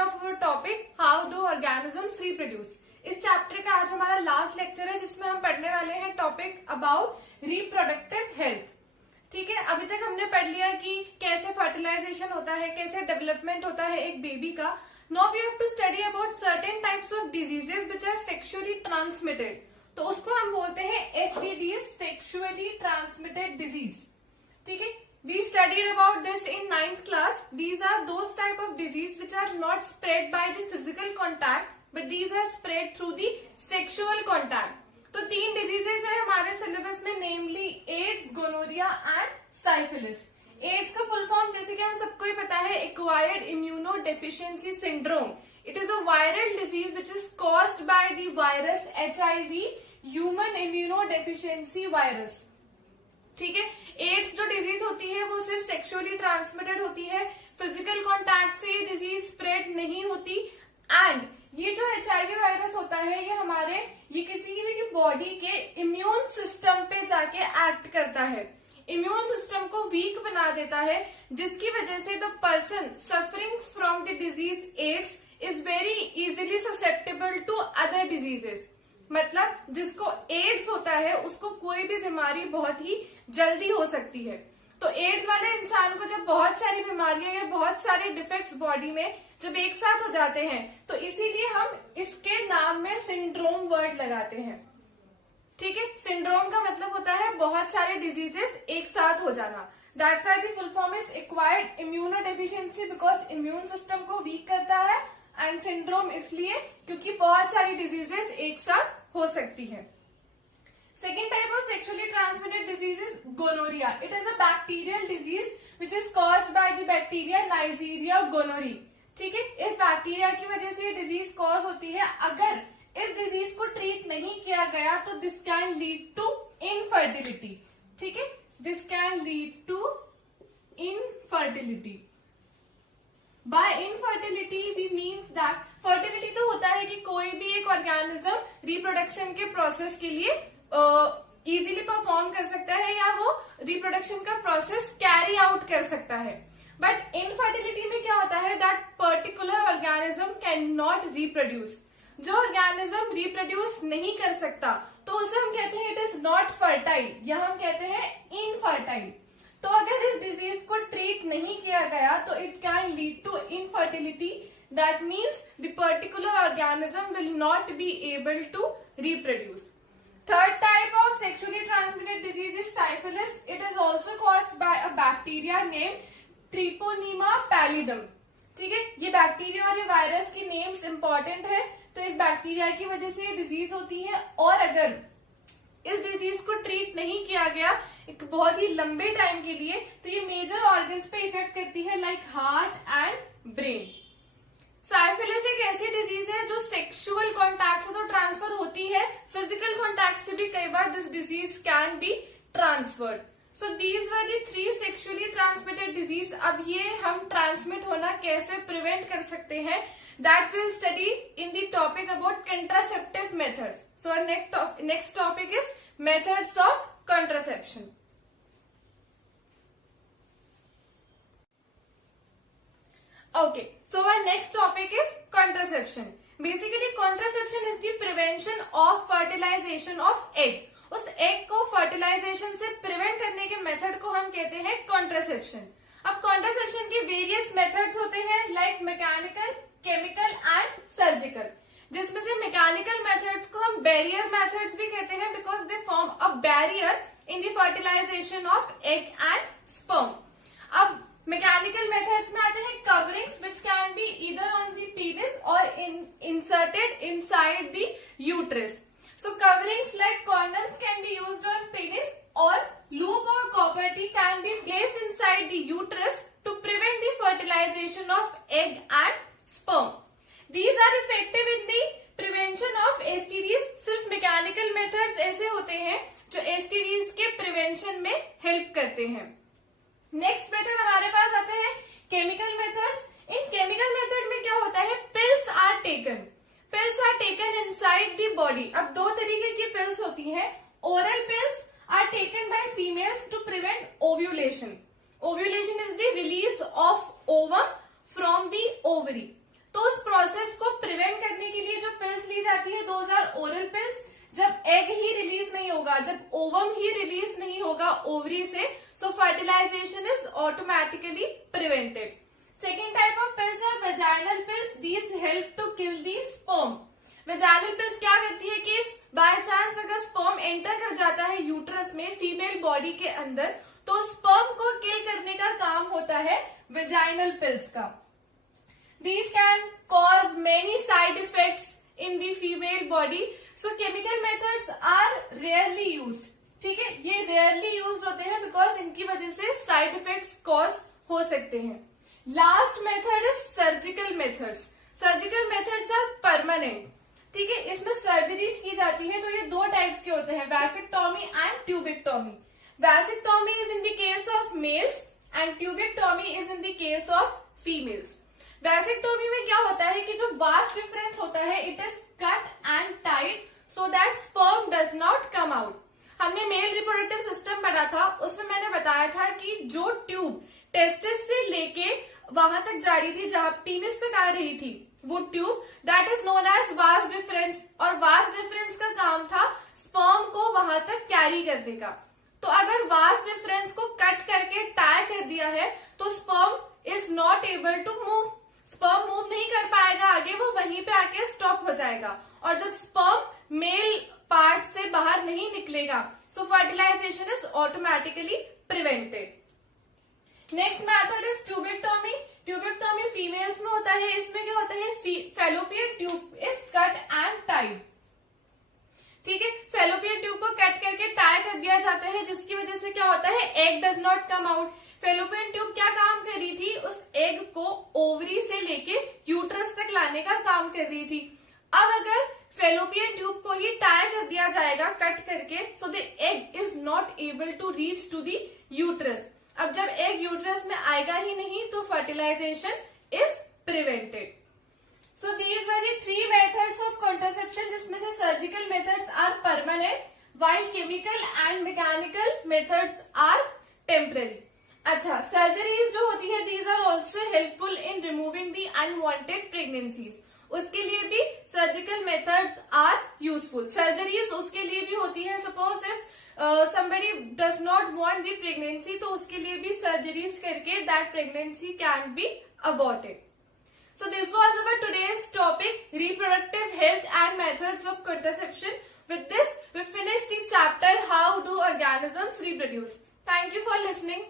Of our topic how do organisms reproduce. इस chapter का आज हमारा लास्ट लेक्चर है जिसमें हम पढ़ने वाले हैं टॉपिक अबाउट रिप्रोडक्टिव हेल्थ। ठीक है, अभी तक हमने पढ़ लिया कि कैसे फर्टिलाइजेशन होता है, कैसे डेवलपमेंट होता है एक बेबी का। Now we have to study about certain types of diseases which are sexually transmitted. तो उसको हम बोलते हैं एसटीडीज, सेक्सुअली ट्रांसमिटेड डिजीज। ठीक है, we studied about this in 9th class. These are those type of disease which are not spread by the physical contact, but these are spread through the sexual contact. तो 3 diseases है हमारे syllabus में, नेमली ads, gonorrhoea and syphilis. Ads का full form जैसे कि हम सबको ही पता है, acquired immuno deficiency syndrome. It is a viral disease which is caused by the virus HIV, human immuno deficiency virus. ठीक है, एड्स जो डिजीज होती है वो सिर्फ सेक्सुअली ट्रांसमिटेड होती है, फिजिकल कांटेक्ट से ये डिजीज स्प्रेड नहीं होती। एंड ये जो HIV वायरस होता है ये किसी भी बॉडी के इम्यून सिस्टम पे जाके एक्ट करता है, इम्यून सिस्टम को वीक बना देता है, जिसकी वजह से the person suffering from the disease AIDS is very easily susceptible to other diseases. मतलब जिसको एड्स होता है उसको कोई भी बीमारी बहुत ही जल्दी हो सकती है। तो एड्स वाले इंसान को जब बहुत सारी बीमारियां या बहुत सारे डिफेक्ट्स बॉडी में जब एक साथ हो जाते हैं तो इसीलिए हम इसके नाम में सिंड्रोम वर्ड लगाते हैं। ठीक है, सिंड्रोम का मतलब होता है बहुत सारे डिजीजेस एक साथ हो जाना। That's why the full form is acquired immuno deficiency, because immune system को वीक करता है, एंड सिंड्रोम इसलिए क्योंकि बहुत सारी डिजीजेस एक साथ हो सकती है। Second type of sexually transmitted disease is gonorrhea. It is a bacterial disease which is caused by the bacteria Neisseria gonorrhoeae. ठीक है, इस बैक्टीरिया की वजह से ये डिजीज कॉज होती है। अगर इस डिजीज को ट्रीट नहीं किया गया तो this can lead to infertility. ठीक है, this can lead to infertility. By infertility we means that fertility तो होता है कि कोई भी एक ऑर्गेनिज्म रिप्रोडक्शन के प्रोसेस के लिए इजीली परफॉर्म कर सकता है या वो रिप्रोडक्शन का प्रोसेस कैरी आउट कर सकता है। बट इनफर्टिलिटी में क्या होता है that particular organism can not reproduce. जो ऑर्गेनिज्म रिप्रोड्यूस नहीं कर सकता तो उसे हम कहते हैं इट इज नॉट फर्टाइल, या हम कहते हैं इनफर्टाइल। तो अगर इस डिजीज को ट्रीट नहीं किया गया तो it can lead to infertility. That means the particular organism will not be able to reproduce. Third type of sexually transmitted disease is syphilis. It is also caused by a bacteria named Treponema pallidum. ठीक है, ये bacteria और ये virus की names important है। तो इस bacteria की वजह से ये डिजीज होती है, और अगर इस डिजीज को ट्रीट नहीं किया गया एक बहुत ही लंबे टाइम के लिए तो ये मेजर ऑर्गन्स पे इफेक्ट करती है, like heart and brain. Syphilis एक ऐसी डिजीज है जो सेक्सुअल कॉन्टैक्ट से तो ट्रांसफर होती है, फिजिकल कॉन्टैक्ट से भी कई बार this disease can be transferred. So these were the 3 sexually transmitted disease. अब ये हम ट्रांसमिट होना कैसे प्रिवेंट कर सकते हैं, that will study in the topic about contraceptive methods. So next topic is methods of contraception. Okay, so our next topic is contraception. Basically, contraception is the prevention of fertilization of egg. उस egg को fertilization से prevent करने के method को हम कहते हैं contraception. अब contraception के various methods होते हैं, like mechanical, chemical and surgical. जिसमें से mechanical methods को हम barrier methods भी कहते हैं because they form a barrier in the fertilization of egg and sperm. अब मैकेनिकल मेथड्स में आते हैं coverings which can be either on the penis और inserted inside the uterus. So coverings like condoms can be used on penis, और loop और copper T can be placed inside the uterus to prevent the fertilization of egg and sperm. These are effective in the prevention of STDs. सिर्फ mechanical methods ऐसे होते हैं जो STDs के prevention में help करते हैं। नेक्स्ट मेथड हमारे पास आते हैं केमिकल मेथड्स। इन केमिकल मेथड में क्या होता है, pills are taken inside the body. अब 2 तरीके की पिल्स होती हैं। Oral pills are taken by females to prevent ovulation. Ovulation is the release of ovum from the ovary. तो उस प्रोसेस को प्रिवेंट करने के लिए जो पिल्स ली जाती है दोज आर ओरल पिल्स। जब एग ही रिलीज नहीं होगा, जब ओवम ही रिलीज नहीं होगा ओवरी से, so fertilization is automatically prevented. Second type of pills are vaginal pills. These help to kill the sperm. Vaginal pills क्या करती है कि बाय चांस अगर स्पर्म एंटर कर जाता है यूट्रस में, फीमेल बॉडी के अंदर, तो स्पर्म को किल करने का काम होता है वेजाइनल पिल्स का। These can cause many side effects in the female body. So chemical methods are rarely used. ठीक है, ये rarely used होते हैं बिकॉज इनकी वजह से साइड इफेक्ट्स कॉज हो सकते हैं। Last method is surgical methods. Surgical methods are permanent. ठीक है, इसमें सर्जरीज की जाती है। तो ये दो टाइप्स के होते हैं, vasectomy and tubectomy. Vasectomy is in the case of males and tubectomy is in the case of females. Vasectomy में क्या होता है कि जो वास्ट डिफरेंस होता है, it is cut and tight so that sperm does not come out. हमने male reproductive system पढ़ा था, उसमें मैंने बताया था कि जो ट्यूब टेस्टिस से लेके वहां तक जा रही थी, जहां पीनिस तक आ रही थी, वो tube that is known as vas deferens. और वास्ट डिफरेंस का काम था स्पर्म को वहां तक कैरी करने का। तो अगर वास्ट डिफरेंस को कट करके टाई कर दिया है तो sperm is not able to move. Sperm move नहीं कर पाएगा आगे, वो वहीं पे आके स्टॉप हो जाएगा। और जब स्पर्म मेल पार्ट से बाहर नहीं निकलेगा, so fertilization is automatically prevented. Next method is tubectomy. Tubectomy females में होता है। इसमें क्या होता है, fallopian tube is cut and tied. ठीक है, फैलोपियन ट्यूब को कट करके टाई कर दिया जाता है, जिसकी वजह से क्या होता है, egg does not come out. Fallopian tube क्या काम कर रही थी, उस एग को ओवरी से लेके यूट्रस तक लाने का काम कर रही थी। अब अगर फैलोपियन ट्यूब को ही टाई कर दिया जाएगा कट करके, so the egg is not able to reach to the uterus. अब जब एग यूट्रस में आएगा ही नहीं तो fertilization is prevented. So these were the three methods of contraception, जिसमें से surgical methods are permanent, while chemical and mechanical methods are temporary. अच्छा, सर्जरीज जो होती है, these are also helpful in removing the unwanted pregnancies. उसके लिए भी surgical methods are useful. Surgeries उसके लिए भी होती है, suppose if somebody does not want the pregnancy, तो उसके लिए भी सर्जरीज करके that pregnancy can be aborted. So this was our today's topic, reproductive health and methods of contraception. With this, we finished the chapter, how do organisms reproduce. Thank you for listening.